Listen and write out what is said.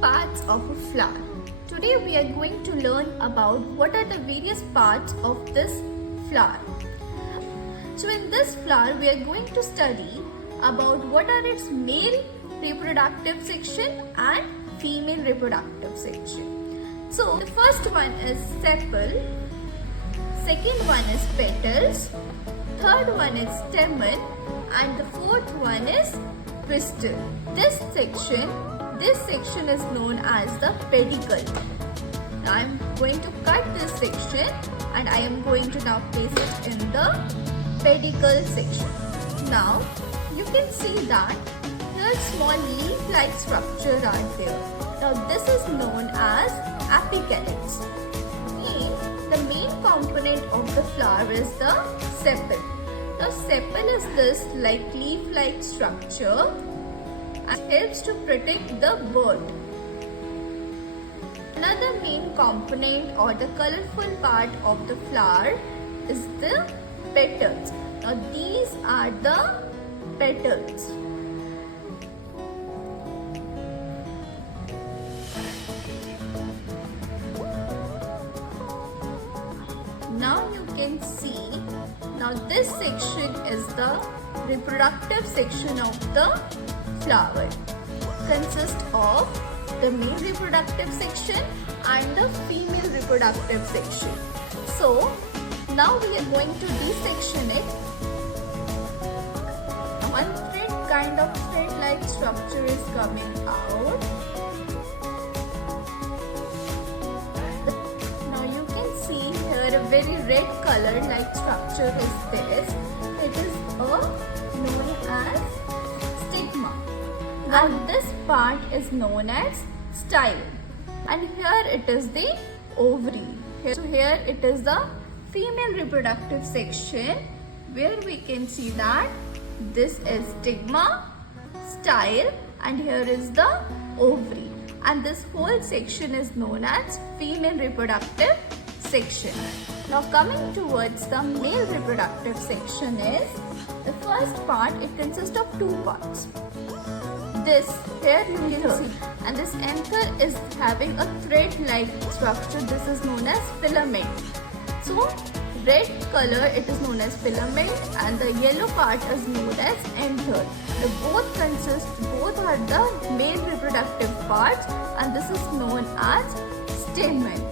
parts of a flower. Today we are going to learn about what are the various parts of this flower. So in this flower we are going to study about what are its male reproductive section and female reproductive section. So the first one is sepal, second one is petals, third one is stamen, and the fourth one is pistil. This section is known as the pedicle. Now I am going to cut this section and I am going to now place it in the pedicle section. Now you can see that here small leaf-like structure are there. Now this is known as apicalyx. The main component of the flower is the sepal. Now sepal is this leaf-like structure and helps to protect the bud. Another main component or the colorful part of the flower is the petals. Now these are the petals. Now you can see, now this section is the reproductive section of the flower. Consists of the male reproductive section and the female reproductive section. So now we are going to dissection it. One thread-like structure is coming out. Now you can see here a very red color-like structure is this. It is known as stigma. Now this part is known as style, and here it is the ovary. So here it is the female reproductive section where we can see that this is stigma, style, and here is the ovary, and this whole section is known as female reproductive section. Now coming towards the male reproductive section is the first part. It consists of two parts. This here you can see, and this anther is having a thread-like structure. This is known as filament. So red color it is known as filament, and the yellow part is known as anther. Both are the male reproductive parts, and this is known as stamen.